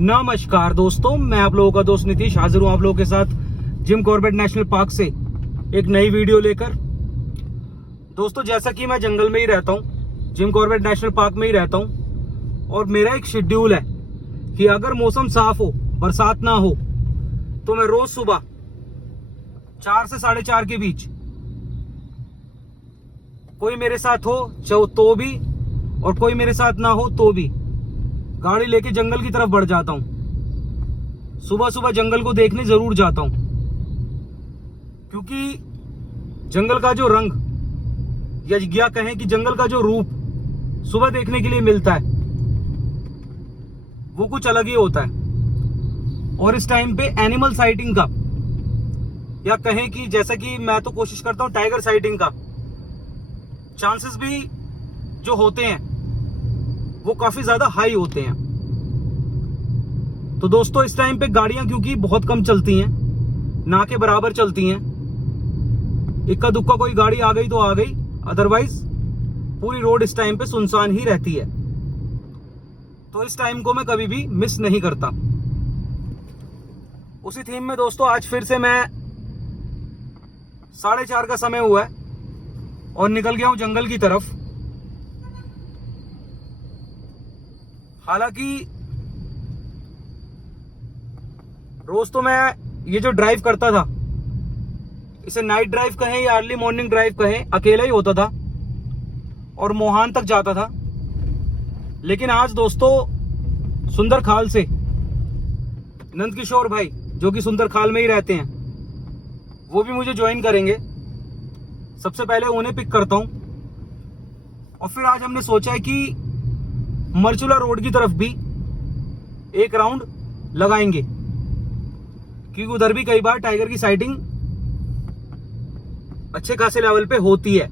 नमस्कार दोस्तों, मैं आप लोगों का दोस्त नीतीश हाजिर हूँ आप लोगों के साथ जिम कॉर्बेट नेशनल पार्क से एक नई वीडियो लेकर। दोस्तों, जैसा कि मैं जंगल में ही रहता हूँ, जिम कॉर्बेट नेशनल पार्क में ही रहता हूँ और मेरा एक शेड्यूल है कि अगर मौसम साफ हो, बरसात ना हो, तो मैं रोज सुबह 4 से 4:30 के बीच, कोई मेरे साथ हो तो भी और कोई मेरे साथ ना हो तो भी, गाड़ी लेके जंगल की तरफ बढ़ जाता हूं। सुबह सुबह जंगल को देखने जरूर जाता हूं, क्योंकि जंगल का जो रंग या कहें कि जंगल का जो रूप सुबह देखने के लिए मिलता है वो कुछ अलग ही होता है। और इस टाइम पे एनिमल साइटिंग का, या कहें कि जैसा कि मैं तो कोशिश करता हूं टाइगर साइटिंग का, चांसेस भी जो होते हैं वो काफी ज्यादा हाई होते हैं। तो दोस्तों, इस टाइम पे गाड़ियां क्योंकि बहुत कम चलती हैं, ना के बराबर चलती हैं, इक्का दुक्का कोई गाड़ी आ गई तो आ गई, अदरवाइज पूरी रोड इस टाइम पे सुनसान ही रहती है। तो इस टाइम को मैं कभी भी मिस नहीं करता। उसी थीम में दोस्तों, आज फिर से मैं 4:30 का समय हुआ है और निकल गया हूं जंगल की तरफ। हालांकि रोज तो मैं ये जो ड्राइव करता था, इसे नाइट ड्राइव कहें या अर्ली मॉर्निंग ड्राइव कहें, अकेला ही होता था और मोहान तक जाता था। लेकिन आज दोस्तों, सुंदर खाल से नंदकिशोर भाई, जो कि सुंदर खाल में ही रहते हैं, वो भी मुझे ज्वाइन करेंगे। सबसे पहले उन्हें पिक करता हूं और फिर आज हमने सोचा है कि मरचुला रोड की तरफ भी एक राउंड लगाएंगे, क्योंकि उधर भी कई बार टाइगर की साइटिंग अच्छे खासे लेवल पे होती है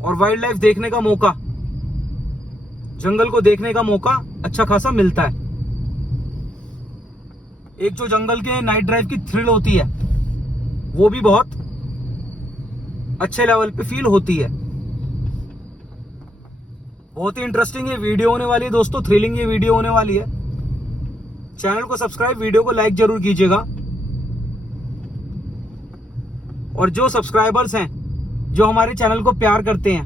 और वाइल्ड लाइफ देखने का मौका, जंगल को देखने का मौका अच्छा खासा मिलता है। एक जो जंगल के नाइट ड्राइव की थ्रिल होती है वो भी बहुत अच्छे लेवल पे फील होती है। बहुत ही इंटरेस्टिंग ये वीडियो होने वाली है दोस्तों, थ्रिलिंग ये वीडियो होने वाली है। चैनल को सब्सक्राइब, वीडियो को लाइक जरूर कीजिएगा। और जो सब्सक्राइबर्स हैं, जो हमारे चैनल को प्यार करते हैं,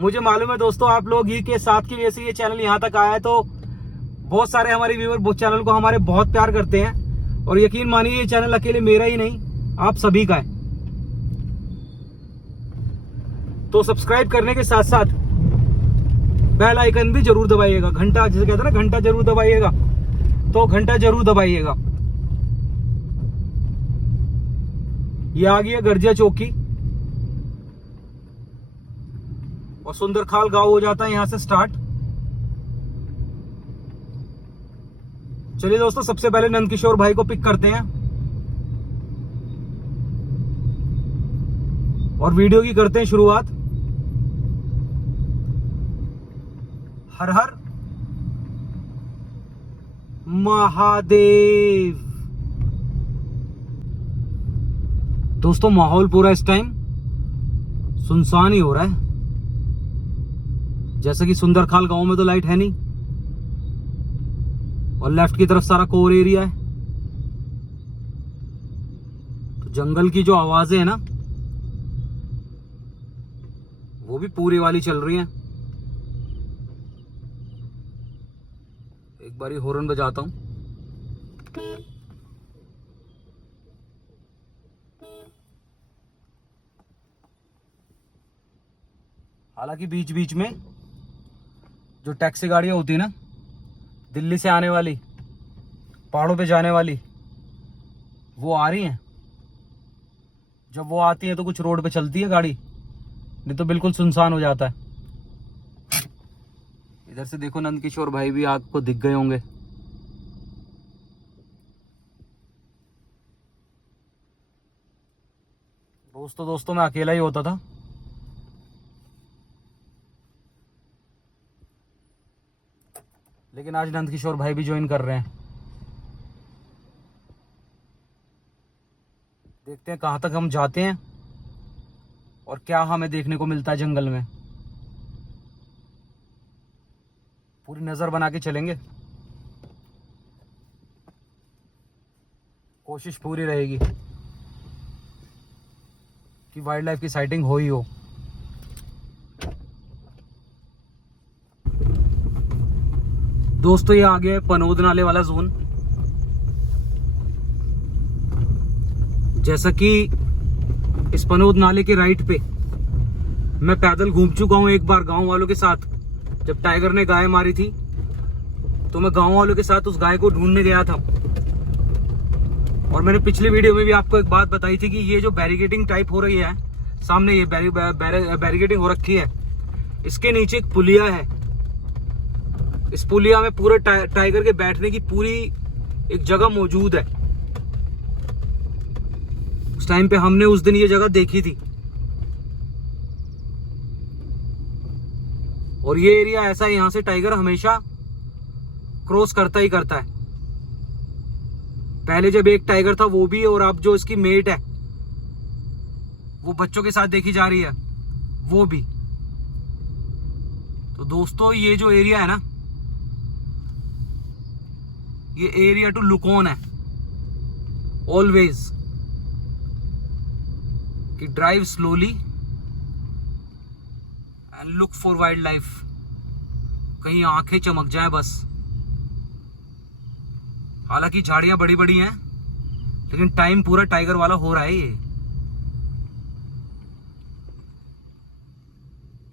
मुझे मालूम है दोस्तों, आप लोग ही के साथ की वजह से ये चैनल यहां तक आया है। तो बहुत सारे हमारे व्यूअर चैनल को हमारे बहुत प्यार करते हैं और यकीन मानिए ये चैनल अकेले मेरा ही नहीं, आप सभी का है। तो सब्सक्राइब करने के साथ साथ बेल आइकन भी जरूर दबाइएगा, घंटा जैसे कहते हैं ना, घंटा जरूर दबाइएगा, तो घंटा जरूर दबाइएगा। ये आ गई है गर्जिया चौकी और सुंदरखाल गांव हो जाता है यहां से स्टार्ट। चलिए दोस्तों, सबसे पहले नंदकिशोर भाई को पिक करते हैं और वीडियो की करते हैं शुरुआत। हर हर महादेव। दोस्तों, माहौल पूरा इस टाइम सुनसान ही हो रहा है। जैसे कि सुंदरखाल गांव में तो लाइट है नहीं और लेफ्ट की तरफ सारा कोर एरिया है। तो जंगल की जो आवाजें हैं ना, वो भी पूरी वाली चल रही हैं। एक बारी हॉर्न बजाता हूं। हालांकि बीच बीच में जो टैक्सी गाड़ियां होती है ना, दिल्ली से आने वाली, पहाड़ों पे जाने वाली, वो आ रही हैं। जब वो आती है तो कुछ रोड पे चलती है गाड़ी, नहीं तो बिल्कुल सुनसान हो जाता है। इधर से देखो, नंदकिशोर भाई भी आपको दिख गए होंगे। दोस्तों मैं अकेला ही होता था, लेकिन आज नंदकिशोर भाई भी ज्वाइन कर रहे हैं। देखते हैं कहाँ तक हम जाते हैं और क्या हमें देखने को मिलता है जंगल में। पूरी नजर बना के चलेंगे, कोशिश पूरी रहेगी कि वाइल्ड लाइफ की साइटिंग हो ही हो। दोस्तों ये आ गया है पनोद नाले वाला जोन। जैसा कि इस पनोद नाले के राइट पे मैं पैदल घूम चुका हूं एक बार गांव वालों के साथ। जब टाइगर ने गाय मारी थी तो मैं गांव वालों के साथ उस गाय को ढूंढने गया था। और मैंने पिछली वीडियो में भी आपको एक बात बताई थी कि ये जो बैरिकेडिंग टाइप हो रही है सामने, ये बैरिकेडिंग हो रखी है, इसके नीचे एक पुलिया है। इस पुलिया में पूरे टाइगर के बैठने की पूरी एक जगह मौजूद है। उस टाइम पे हमने उस दिन ये जगह देखी थी। और ये एरिया ऐसा है, यहां से टाइगर हमेशा क्रॉस करता ही करता है। पहले जब एक टाइगर था वो भी, और अब जो इसकी मेट है वो बच्चों के साथ देखी जा रही है वो भी। तो दोस्तों ये जो एरिया है ना, ये एरिया टू लुक ऑन है ऑलवेज, कि drive slowly and look for wild life. कहीं आंखें चमक जाए बस। हालांकि झाड़ियां बड़ी बड़ी हैं लेकिन टाइम पूरा टाइगर वाला हो रहा है ये,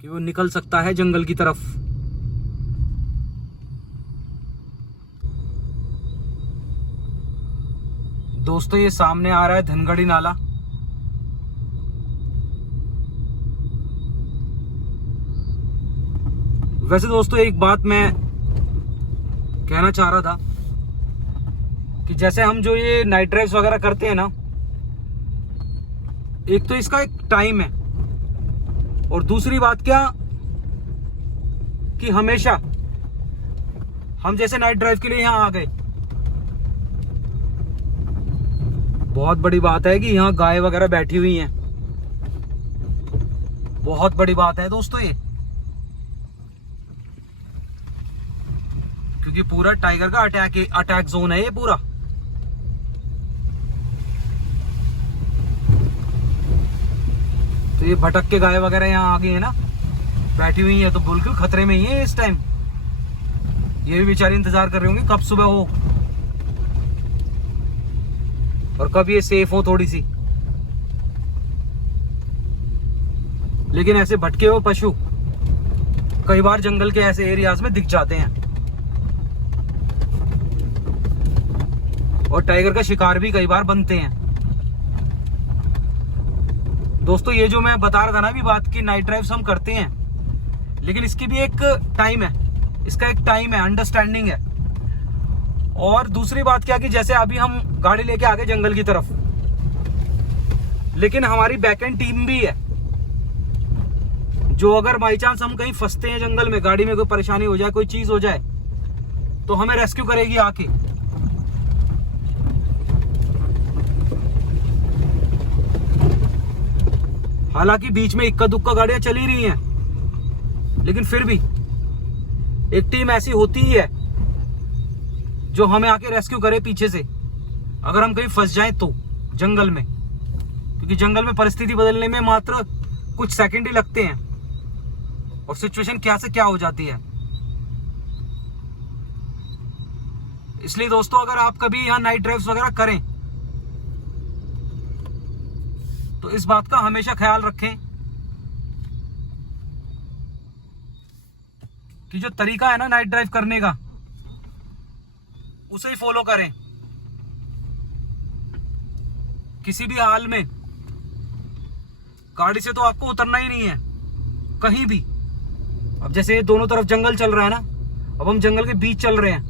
कि वो निकल सकता है जंगल की तरफ। दोस्तों ये सामने आ रहा है धनगढ़ी नाला। वैसे दोस्तों एक बात मैं कहना चाह रहा था कि जैसे हम जो ये नाइट ड्राइव्स वगैरह करते हैं ना, एक तो इसका एक टाइम है, और दूसरी बात क्या कि हमेशा हम जैसे नाइट ड्राइव के लिए यहां आ गए, बहुत बड़ी बात है कि यहाँ गाय वगैरह बैठी हुई हैं। बहुत बड़ी बात है दोस्तों ये, क्योंकि पूरा टाइगर का अटैक जोन है ये पूरा। तो ये भटक के गाय वगैरह यहाँ आ गई है ना, बैठी हुई है, तो बिल्कुल खतरे में ही है इस टाइम। ये भी बेचारी इंतजार कर रही होंगी कब सुबह हो और कब ये सेफ हो थोड़ी सी। लेकिन ऐसे भटके हुए पशु कई बार जंगल के ऐसे एरियाज में दिख जाते हैं, और टाइगर का शिकार भी कई बार बनते हैं। दोस्तों ये जो मैं बता रहा था ना अभी बात की, नाइट ड्राइव्स हम करते हैं, लेकिन इसकी भी एक टाइम है, इसका एक टाइम है, अंडरस्टैंडिंग है। और दूसरी बात क्या कि जैसे अभी हम गाड़ी लेके आ गए जंगल की तरफ, लेकिन हमारी बैक एंड टीम भी है, जो अगर बाई चांस हम कहीं फंसते हैं जंगल में, गाड़ी में कोई परेशानी हो जाए, कोई चीज हो जाए, तो हमें रेस्क्यू करेगी आके। हालांकि बीच में इक्का दुक्का गाड़ियां चली रही हैं, लेकिन फिर भी एक टीम ऐसी होती ही है जो हमें आके रेस्क्यू करे पीछे से, अगर हम कहीं फंस जाएं तो जंगल में। क्योंकि जंगल में परिस्थिति बदलने में मात्र कुछ सेकंड ही लगते हैं, और सिचुएशन क्या से क्या हो जाती है। इसलिए दोस्तों अगर आप कभी यहाँ नाइट ड्राइव्स वगैरह करें तो इस बात का हमेशा ख्याल रखें कि जो तरीका है ना नाइट ड्राइव करने का, उसे ही फॉलो करें। किसी भी हाल में गाड़ी से तो आपको उतरना ही नहीं है कहीं भी। अब जैसे ये दोनों तरफ जंगल चल रहा है ना, अब हम जंगल के बीच चल रहे हैं,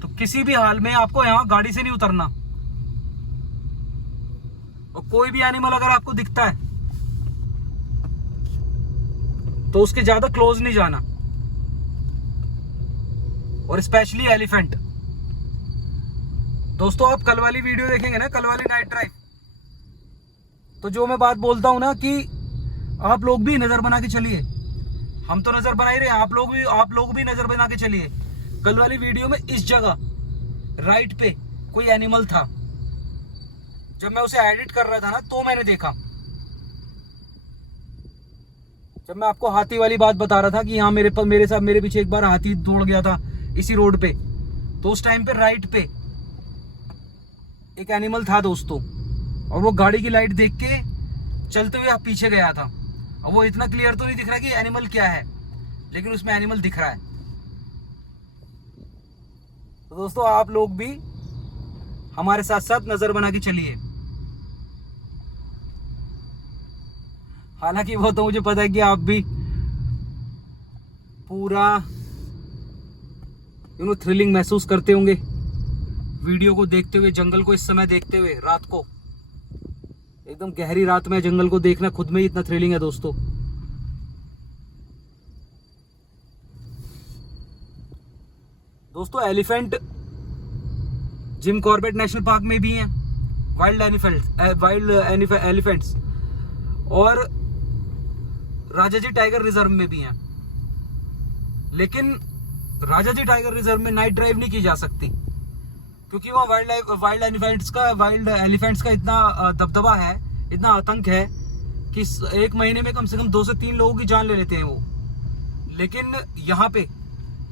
तो किसी भी हाल में आपको यहां गाड़ी से नहीं उतरना। और कोई भी एनिमल अगर आपको दिखता है तो उसके ज्यादा क्लोज नहीं जाना, और स्पेशली एलिफेंट। दोस्तों आप कल वाली वीडियो देखेंगे ना, कल वाली नाइट ड्राइव, तो जो मैं बात बोलता हूं ना कि आप लोग भी नजर बना के चलिए हम तो नजर बना ही रहे हैं, आप लोग भी नजर बना के चलिए। कल वाली वीडियो में इस जगह राइट पे कोई एनिमल था, जब मैं उसे एडिट कर रहा था ना तो मैंने देखा। जब मैं आपको हाथी वाली बात बता रहा था कि हाँ मेरे पीछे एक बार हाथी दौड़ गया था इसी रोड पे, तो उस टाइम पे राइट पे एक एनिमल था दोस्तों, और वो गाड़ी की लाइट देख के चलते हुए पीछे गया था। अब वो इतना क्लियर तो नहीं दिख रहा कि एनिमल क्या है, लेकिन उसमें एनिमल दिख रहा है। तो दोस्तों आप लोग भी हमारे साथ साथ नजर बना के चलिए। हालांकि वो तो मुझे पता है कि आप भी पूरा थ्रिलिंग महसूस करते होंगे वीडियो को देखते हुए, जंगल को इस समय देखते हुए। रात को एकदम गहरी रात में जंगल को देखना खुद में ही इतना थ्रिलिंग है दोस्तों। दोस्तों elephant Jim Corbett national park में भी हैं वाइल्ड एलिफेंट्स, और राजाजी टाइगर रिजर्व में भी हैं। लेकिन राजाजी टाइगर रिजर्व में नाइट ड्राइव नहीं की जा सकती, क्योंकि वहाँ वाइल्ड एलिफेंट्स का इतना दबदबा है, इतना आतंक है कि एक महीने में कम से कम 2 से 3 लोगों की जान ले लेते हैं वो। लेकिन यहाँ पे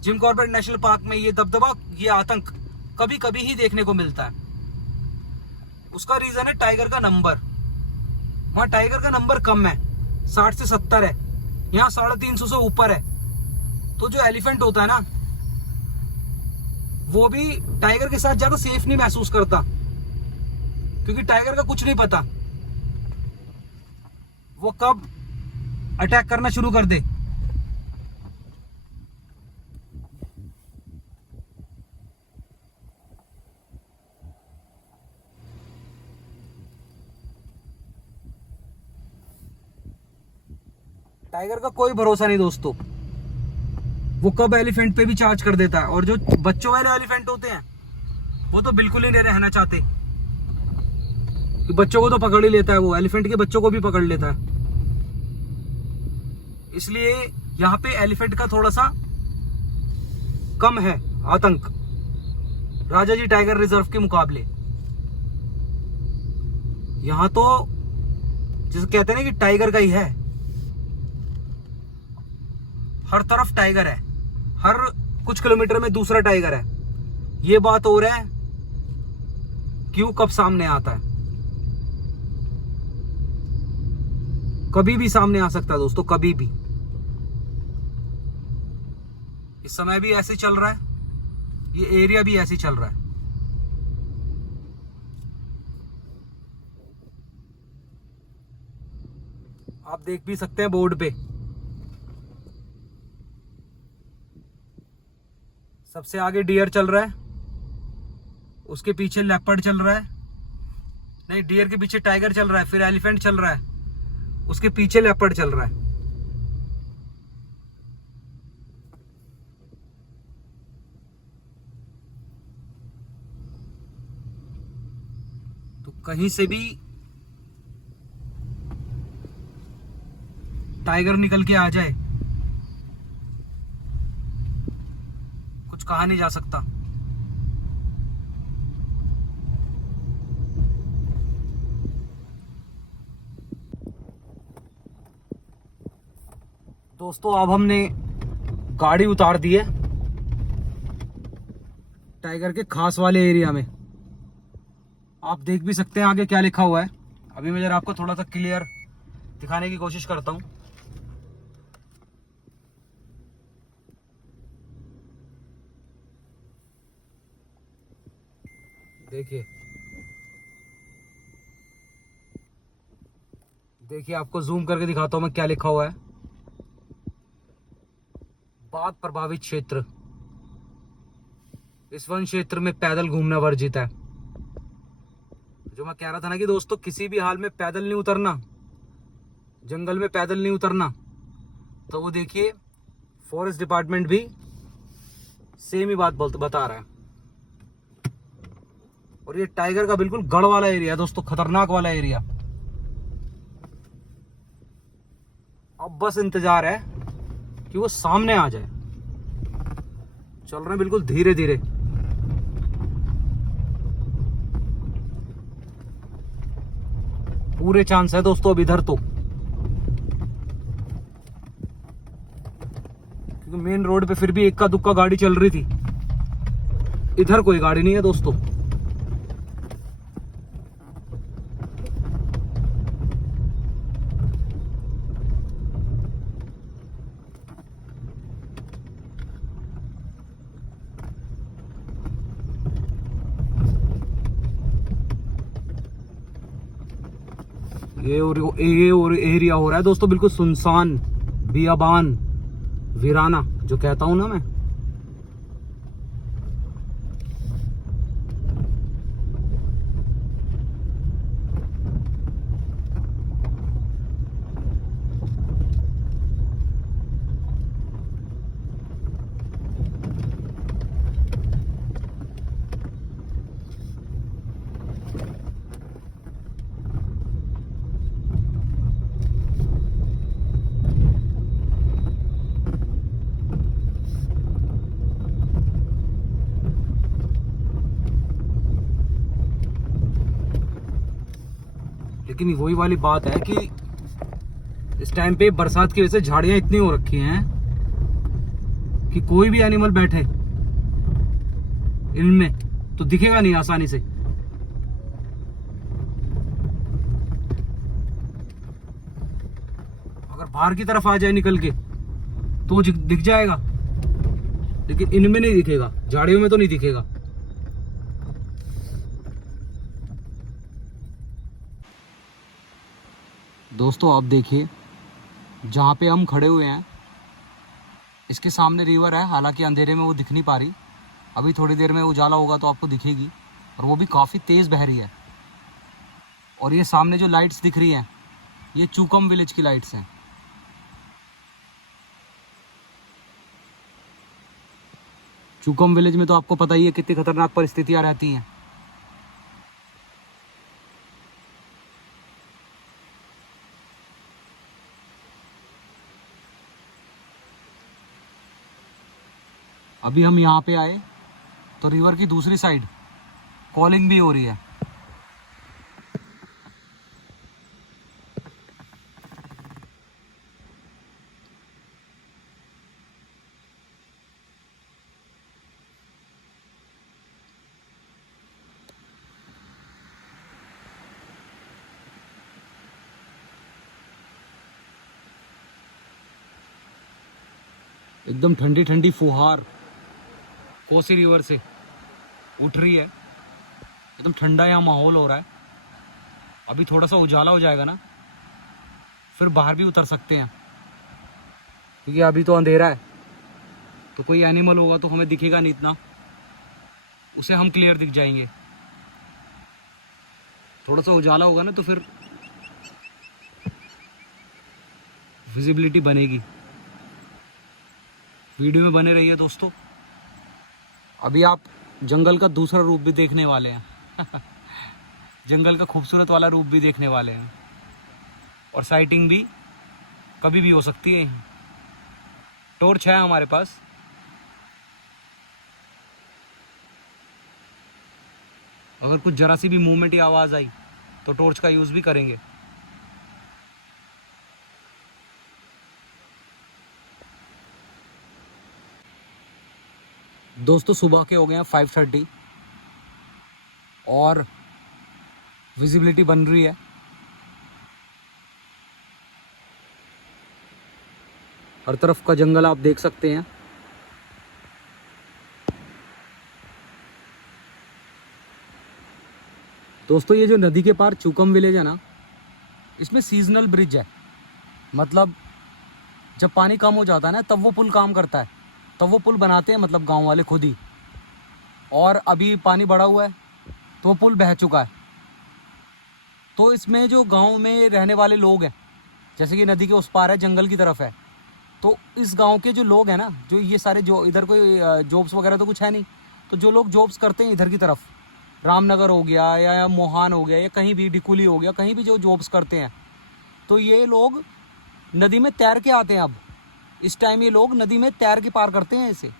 जिम कॉर्बेट नेशनल पार्क में ये दबदबा, ये आतंक कभी कभी ही देखने को मिलता है। उसका रीजन है टाइगर का नंबर। वहाँ टाइगर का नंबर कम है, 60 से 70 है, यहाँ 350 से ऊपर है। तो जो एलिफेंट होता है ना, वो भी टाइगर के साथ ज्यादा सेफ नहीं महसूस करता, क्योंकि टाइगर का कुछ नहीं पता वो कब अटैक करना शुरू कर दे। टाइगर का कोई भरोसा नहीं दोस्तों, वो कब एलिफेंट पे भी चार्ज कर देता है। और जो बच्चों वाले एलिफेंट होते हैं वो तो बिल्कुल ही नहीं रहना चाहते, कि बच्चों को तो पकड़ ही लेता है, वो एलिफेंट के बच्चों को भी पकड़ लेता है। इसलिए यहाँ पे एलिफेंट का थोड़ा सा कम है आतंक राजाजी टाइगर रिजर्व के मुकाबले। यहाँ तो जिसे कहते हैं ना कि टाइगर का ही है, हर तरफ टाइगर है, हर कुछ किलोमीटर में दूसरा टाइगर है। ये बात हो रहा है क्यों कब सामने आता है, कभी भी सामने आ सकता है दोस्तों, कभी भी। इस समय भी ऐसे चल रहा है, ये एरिया भी ऐसे चल रहा है। आप देख भी सकते हैं बोर्ड पे, सबसे आगे डियर चल रहा है, उसके पीछे लेपर्ड चल रहा है, नहीं डियर के पीछे टाइगर चल रहा है, फिर एलिफेंट चल रहा है, उसके पीछे लेपर्ड चल रहा है। तो कहीं से भी टाइगर निकल के आ जाए, कुछ कहा नहीं जा सकता। दोस्तों अब हमने गाड़ी उतार दी है टाइगर के खास वाले एरिया में। आप देख भी सकते हैं आगे क्या लिखा हुआ है। अभी मैं जरा आपको थोड़ा सा क्लियर दिखाने की कोशिश करता हूं। देखिए देखिए, आपको जूम करके दिखाता हूं मैं क्या लिखा हुआ है। बाघ प्रभावित क्षेत्र, इस वन क्षेत्र में पैदल घूमना वर्जित है। जो मैं कह रहा था ना कि दोस्तों किसी भी हाल में पैदल नहीं उतरना, जंगल में पैदल नहीं उतरना, तो वो देखिए फॉरेस्ट डिपार्टमेंट भी सेम ही बात बता रहा है। और ये टाइगर का बिल्कुल गढ़ वाला एरिया दोस्तों, खतरनाक वाला एरिया। अब बस इंतजार है कि वो सामने आ जाए। चल रहे हैं बिल्कुल धीरे धीरे। पूरे चांस है दोस्तों अब इधर तो, क्योंकि मेन रोड पे फिर भी इक्का दुक्का गाड़ी चल रही थी, इधर कोई गाड़ी नहीं है दोस्तों। ये और एरिया हो रहा है दोस्तों बिल्कुल सुनसान, बियाबान, वीराना जो कहता हूं ना मैं। लेकिन वही वाली बात है कि इस टाइम पे बरसात की वजह से झाड़ियां इतनी हो रखी हैं कि कोई भी एनिमल बैठे इनमें तो दिखेगा नहीं आसानी से। अगर बाहर की तरफ आ जाए निकल के तो दिख जाएगा, लेकिन इनमें नहीं दिखेगा, झाड़ियों में तो नहीं दिखेगा। दोस्तों आप देखिए जहाँ पे हम खड़े हुए हैं इसके सामने रिवर है, हालांकि अंधेरे में वो दिख नहीं पा रही, अभी थोड़ी देर में उजाला होगा तो आपको दिखेगी, और वो भी काफ़ी तेज़ बह रही है। और ये सामने जो लाइट्स दिख रही हैं ये चूकम विलेज की लाइट्स हैं। चूकम विलेज में तो आपको पता ही है कितनी खतरनाक परिस्थितियाँ रहती हैं। अभी हम यहाँ पे आए तो रिवर की दूसरी साइड कॉलिंग भी हो रही है। एकदम ठंडी ठंडी फुहार कोसी रिवर से उठ रही है, एकदम ठंडा यहाँ माहौल हो रहा है। अभी थोड़ा सा उजाला हो जाएगा ना फिर बाहर भी उतर सकते हैं, क्योंकि अभी तो अंधेरा है, तो कोई एनिमल होगा तो हमें दिखेगा नहीं इतना, उसे हम क्लियर दिख जाएंगे। थोड़ा सा उजाला होगा ना तो फिर विजिबिलिटी बनेगी। वीडियो में बने रहिए दोस्तों। अभी आप जंगल का दूसरा रूप भी देखने वाले हैं जंगल का खूबसूरत वाला रूप भी देखने वाले हैं, और साइटिंग भी कभी भी हो सकती है। टॉर्च है हमारे पास, अगर कुछ जरा सी भी मूवमेंट या आवाज़ आई तो टॉर्च का यूज़ भी करेंगे। दोस्तों सुबह के हो गए हैं 5:30 और विजिबिलिटी बन रही है। हर तरफ का जंगल आप देख सकते हैं। दोस्तों ये जो नदी के पार चूकम विलेज है ना, इसमें सीजनल ब्रिज है, मतलब जब पानी कम हो जाता है ना तब वो पुल काम करता है, तब वो पुल बनाते हैं, मतलब गांव वाले खुद ही। और अभी पानी बढ़ा हुआ है तो वो पुल बह चुका है। तो इसमें जो गांव में रहने वाले लोग हैं, जैसे कि नदी के उस पार है, जंगल की तरफ है, तो इस गांव के जो लोग हैं ना, जो ये सारे, जो इधर कोई जॉब्स वगैरह तो कुछ है नहीं, तो जो लोग जॉब्स करते हैं इधर की तरफ, रामनगर हो गया या मोहान हो गया या कहीं भी डिकुली हो गया, कहीं भी जो जॉब्स करते हैं, तो ये लोग नदी में तैर के आते हैं अब, इस टाइम ये लोग नदी में तैर के पार करते हैं इसे,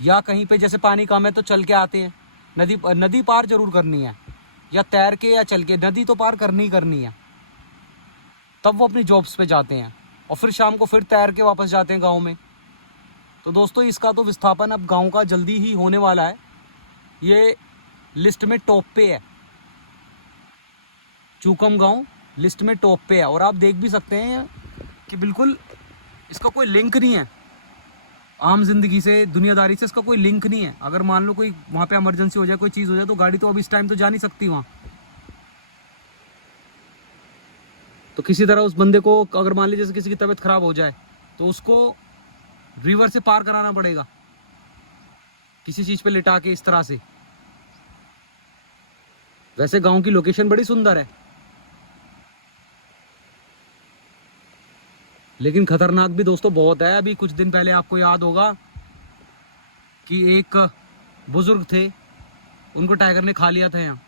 या कहीं पे जैसे पानी कम है तो चल के आते हैं। नदी पार जरूर करनी है, या तैर के या चल के, नदी तो पार करनी ही करनी है। तब वो अपनी जॉब्स पे जाते हैं और फिर शाम को फिर तैर के वापस जाते हैं गाँव में। तो दोस्तों इसका तो विस्थापन अब गाँव का जल्दी ही होने वाला है। ये लिस्ट में टॉप पे है, चूकम गांव लिस्ट में टॉप पे है। और आप देख भी सकते हैं कि बिल्कुल इसका कोई लिंक नहीं है आम जिंदगी से, दुनियादारी से इसका कोई लिंक नहीं है। अगर मान लो कोई वहाँ पे इमरजेंसी हो जाए, कोई चीज़ हो जाए, तो गाड़ी तो अब इस टाइम तो जा नहीं सकती वहाँ। तो किसी तरह उस बंदे को, अगर मान लीजिए किसी की तबीयत खराब हो जाए, तो उसको रिवर से पार कराना पड़ेगा किसी चीज़ पे लिटा के, इस तरह से। वैसे गांव की लोकेशन बड़ी सुंदर है, लेकिन खतरनाक भी दोस्तों बहुत है। अभी कुछ दिन पहले आपको याद होगा कि एक बुजुर्ग थे, उनको टाइगर ने खा लिया था यहाँ।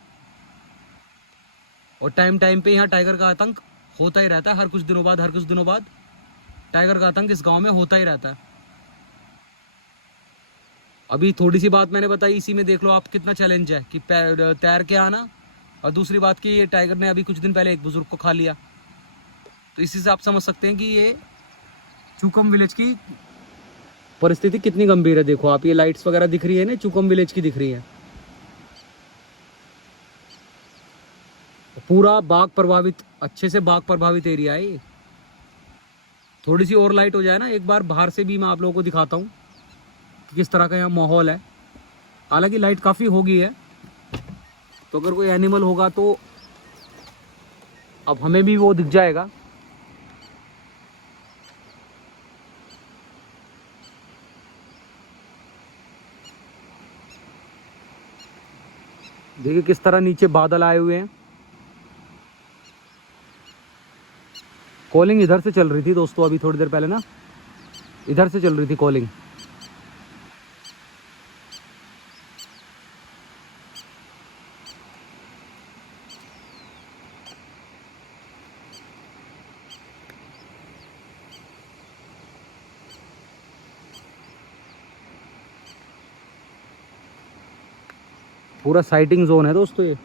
और टाइम टाइम पे यहाँ टाइगर का आतंक होता ही रहता है। हर कुछ दिनों बाद टाइगर का आतंक इस गांव में होता ही रहता है। अभी थोड़ी सी बात मैंने बताई, इसी में देख लो आप कितना चैलेंज है कि तैर के आना, और दूसरी बात कि ये टाइगर ने अभी कुछ दिन पहले एक बुजुर्ग को खा लिया। तो इसी से आप समझ सकते हैं कि ये चूकम विलेज की परिस्थिति कितनी गंभीर है। देखो आप, ये लाइट्स वगैरह दिख रही है ना, चूकम विलेज की दिख रही है। पूरा बाघ प्रभावित, अच्छे से बाघ प्रभावित एरिया है ये। थोड़ी सी और लाइट हो जाए ना, एक बार बाहर से भी मैं आप लोगों को दिखाता हूँ कि किस तरह का यहाँ माहौल है। हालांकि लाइट काफ़ी हो गई है, तो अगर कोई एनिमल होगा तो अब हमें भी वो दिख जाएगा। देखिए किस तरह नीचे बादल आए हुए हैं। कॉलिंग इधर से चल रही थी दोस्तों, अभी थोड़ी देर पहले ना इधर से चल रही थी कॉलिंग। पूरा साइटिंग जोन है दोस्तों ये।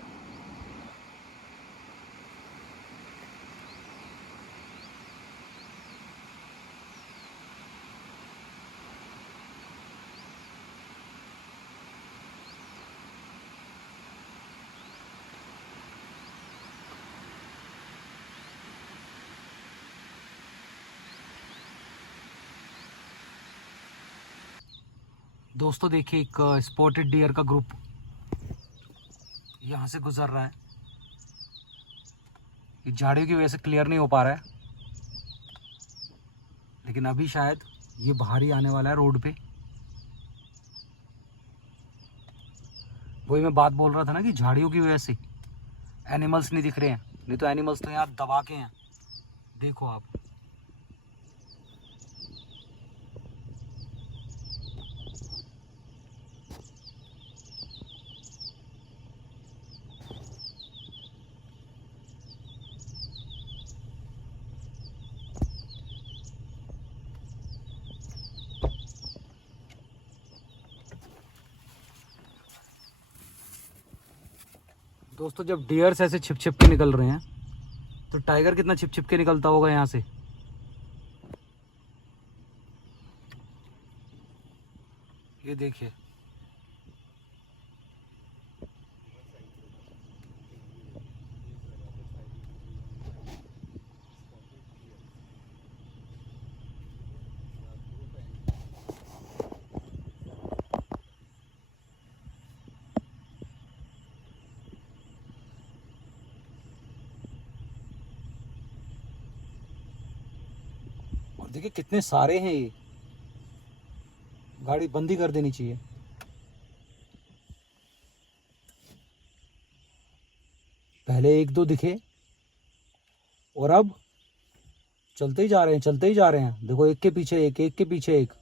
दोस्तों देखिए एक स्पॉटेड डियर का ग्रुप यहाँ से गुजर रहा है। ये झाड़ियों की वजह से क्लियर नहीं हो पा रहा है, लेकिन अभी शायद ये बाहर ही आने वाला है रोड पे। वही मैं बात बोल रहा था ना कि झाड़ियों की वजह से एनिमल्स नहीं दिख रहे हैं, नहीं तो एनिमल्स तो यहाँ दबा के हैं। देखो आप, दोस्तों जब डियर्स ऐसे छिप छिप के निकल रहे हैं, तो टाइगर कितना छिप छिप के निकलता होगा यहाँ से। ये देखिए, और देखिए कितने सारे हैं ये। गाड़ी बंद ही कर देनी चाहिए। पहले एक दो दिखे और अब चलते ही जा रहे हैं, चलते ही जा रहे हैं। देखो एक के पीछे एक, एक के पीछे एक।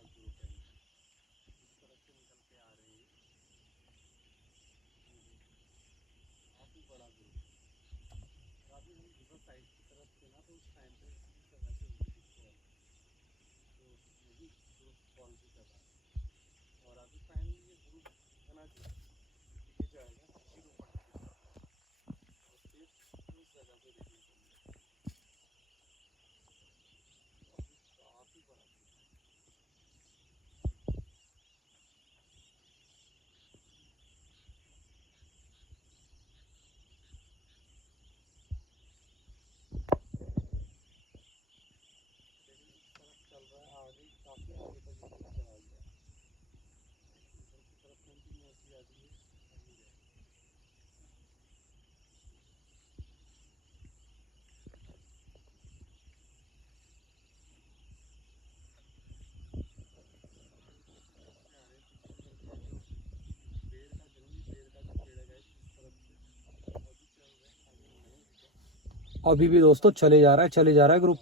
अभी भी दोस्तों चले जा रहा है ग्रुप।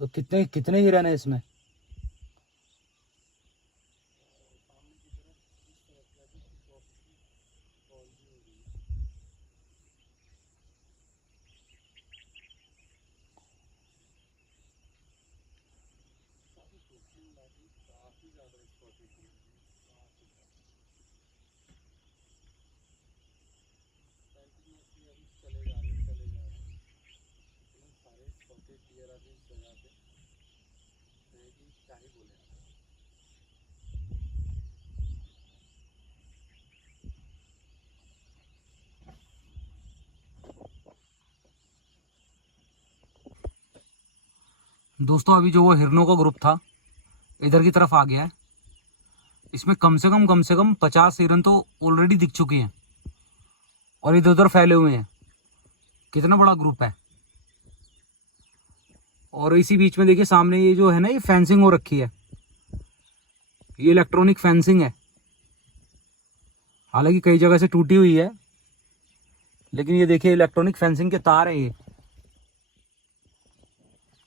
तो कितने कितने हिरन है इसमें? दोस्तों अभी जो वो हिरनों का ग्रुप था इधर की तरफ आ गया है। इसमें कम से कम 50 हिरन तो ऑलरेडी दिख चुके हैं और इधर उधर फैले हुए हैं। कितना बड़ा ग्रुप है। और इसी बीच में देखिए सामने ये जो है ना, ये फेंसिंग हो रखी है, ये इलेक्ट्रॉनिक फेंसिंग है। हालांकि कई जगह से टूटी हुई है, लेकिन ये देखिए इलेक्ट्रॉनिक फेंसिंग के तार है ये,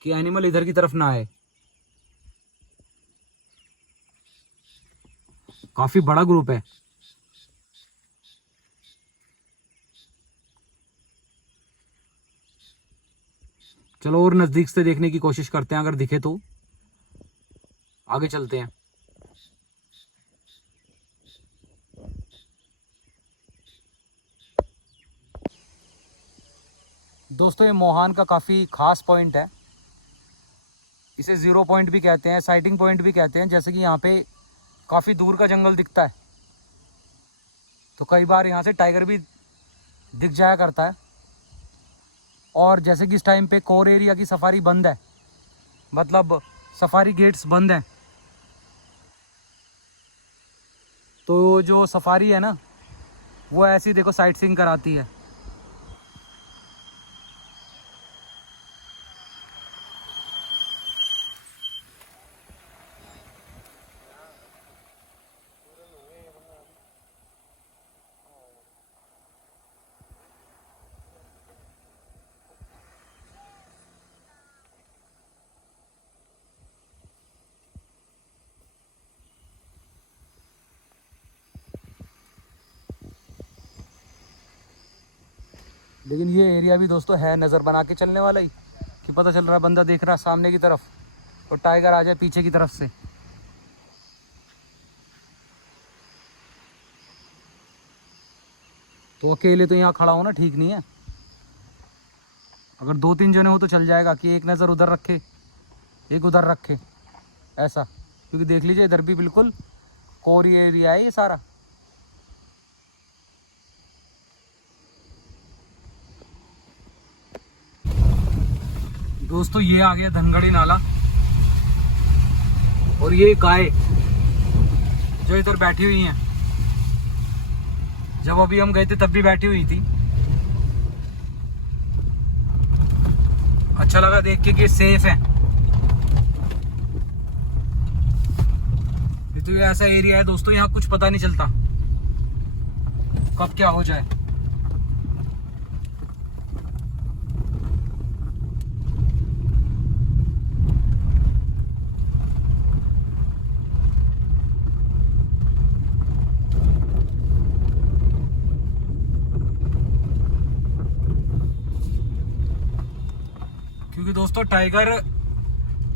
कि एनिमल इधर की तरफ ना आए। काफी बड़ा ग्रुप है। चलो और नजदीक से देखने की कोशिश करते हैं, अगर दिखे तो आगे चलते हैं। दोस्तों ये मोहान का काफी खास पॉइंट है। इसे जीरो पॉइंट भी कहते हैं, साइटिंग पॉइंट भी कहते हैं। जैसे कि यहाँ पे काफी दूर का जंगल दिखता है, तो कई बार यहाँ से टाइगर भी दिख जाया करता है। और जैसे कि इस टाइम पे कोर एरिया की सफारी बंद है, मतलब सफारी गेट्स बंद हैं, तो जो सफारी है ना वो ऐसी देखो साइट सीइंग कराती है। लेकिन ये एरिया भी दोस्तों है नज़र बना के चलने वाला ही, कि पता चल रहा है बंदा देख रहा है सामने की तरफ और टाइगर आ जाए पीछे की तरफ से। तो अकेले तो यहाँ खड़ा होना ठीक नहीं है। अगर 2-3 जने हो तो चल जाएगा, कि एक नज़र उधर रखे एक उधर रखे, ऐसा। क्योंकि देख लीजिए इधर भी बिल्कुल कोरी एरिया है ये सारा। दोस्तों ये आ गया धनगढ़ी नाला, और ये गाय जो इधर बैठी हुई हैं, जब अभी हम गए थे तब भी बैठी हुई थी। अच्छा लगा देख के कि सेफ है। ये तो ऐसा एरिया है दोस्तों, यहाँ कुछ पता नहीं चलता कब क्या हो जाए। क्योंकि दोस्तों टाइगर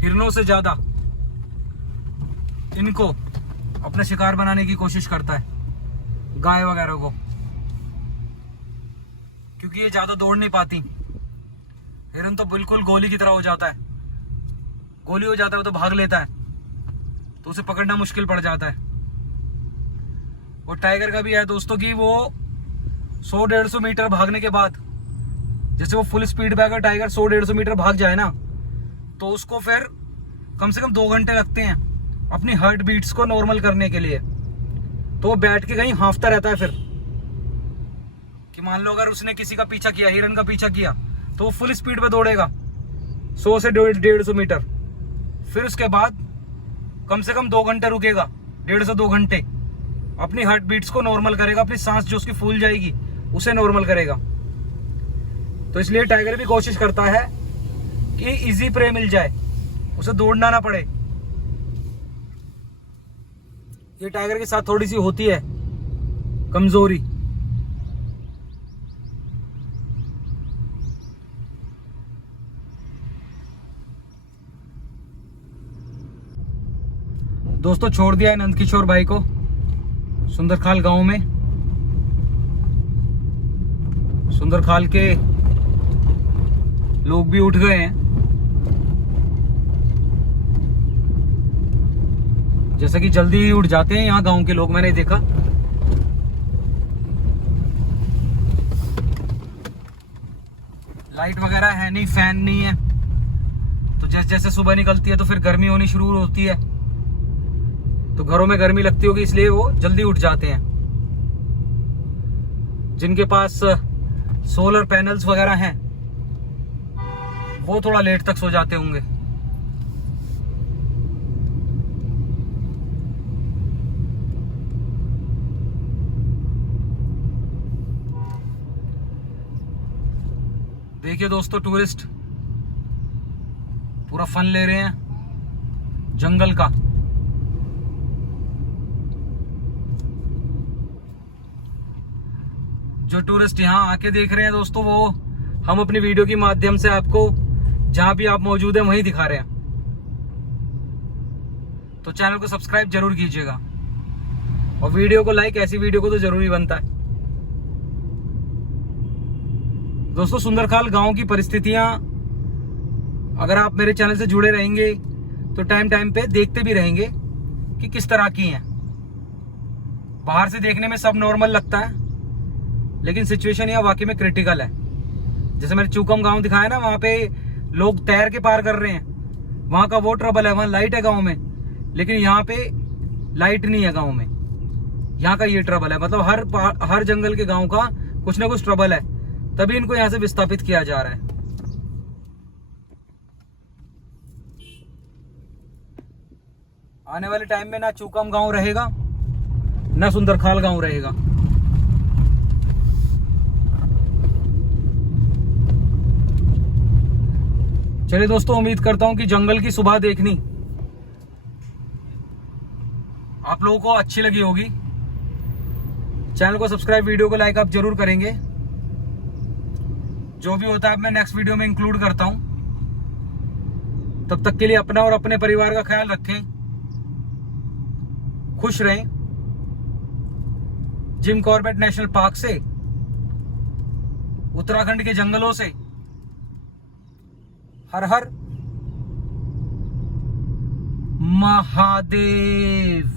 हिरनों से ज्यादा इनको अपना शिकार बनाने की कोशिश करता है। गाय वगैरह को, क्योंकि ये ज्यादा दौड़ नहीं पाती। हिरन तो बिल्कुल गोली की तरह हो जाता है, गोली हो जाता है वो तो भाग लेता है, तो उसे पकड़ना मुश्किल पड़ जाता है। और टाइगर का भी है दोस्तों कि वो 100-150 मीटर भागने के बाद, जैसे वो फुल स्पीड पे अगर टाइगर 100-150 मीटर भाग जाए ना, तो उसको फिर कम से कम 2 घंटे लगते हैं अपनी हार्ट बीट्स को नॉर्मल करने के लिए। तो वो बैठ के कहीं हाँफता रहता है फिर, कि मान लो अगर उसने किसी का पीछा किया, हिरन का पीछा किया, तो वो फुल स्पीड पे दौड़ेगा 100 से 150 मीटर। फिर उसके बाद कम से कम 2 घंटे रुकेगा, 1.5 से 2 घंटे, अपनी हार्ट बीट्स को नॉर्मल करेगा, अपनी सांस जो उसकी फूल जाएगी उसे नॉर्मल करेगा। तो इसलिए टाइगर भी कोशिश करता है कि इजी प्रे मिल जाए, उसे दौड़ना ना पड़े। ये टाइगर के साथ थोड़ी सी होती है कमजोरी। दोस्तों छोड़ दिया है नंदकिशोर भाई को सुंदरखाल गांव में। सुंदरखाल के लोग भी उठ गए हैं, जैसे कि जल्दी ही उठ जाते हैं यहाँ गांव के लोग, मैंने देखा। लाइट वगैरह है नहीं, फैन नहीं है, तो जैसे जैसे सुबह निकलती है तो फिर गर्मी होनी शुरू होती है, तो घरों में गर्मी लगती होगी, इसलिए वो जल्दी उठ जाते हैं। जिनके पास सोलर पैनल्स वगैरह हैं वो थोड़ा लेट तक सो जाते होंगे। देखिए दोस्तों, टूरिस्ट पूरा फन ले रहे हैं जंगल का। जो टूरिस्ट यहाँ आके देख रहे हैं दोस्तों, वो हम अपनी वीडियो के माध्यम से आपको जहां भी आप मौजूद हैं वहीं दिखा रहे हैं। तो चैनल को सब्सक्राइब जरूर कीजिएगा और वीडियो को लाइक, ऐसी वीडियो को तो जरूरी बनता है। दोस्तों सुंदरखाल गांव की परिस्थितियां अगर आप मेरे चैनल से जुड़े रहेंगे तो टाइम टाइम पे देखते भी रहेंगे कि किस तरह की हैं। बाहर से देखने में सब नॉर्मल लगता है, लेकिन सिचुएशन यहाँ वाकई में क्रिटिकल है। जैसे मैंने चूकम गांव दिखाया ना, वहां पे लोग तैर के पार कर रहे हैं, वहां का वो ट्रबल है। वहां लाइट है गांव में, लेकिन यहाँ पे लाइट नहीं है गांव में। यहाँ का ये ट्रबल है, मतलब हर जंगल के गांव का कुछ ना कुछ ट्रबल है, तभी इनको यहाँ से विस्थापित किया जा रहा है। आने वाले टाइम में ना चूकम गांव रहेगा ना सुंदरखाल गांव रहेगा। चलिए दोस्तों, उम्मीद करता हूं कि जंगल की सुबह देखनी आप लोगों को अच्छी लगी होगी। चैनल को सब्सक्राइब, वीडियो को लाइक आप जरूर करेंगे। जो भी होता है मैं नेक्स्ट वीडियो में इंक्लूड करता हूं। तब तक के लिए अपना और अपने परिवार का ख्याल रखें, खुश रहें। जिम कॉर्बेट नेशनल पार्क से, उत्तराखंड के जंगलों से, हर हर महादेव।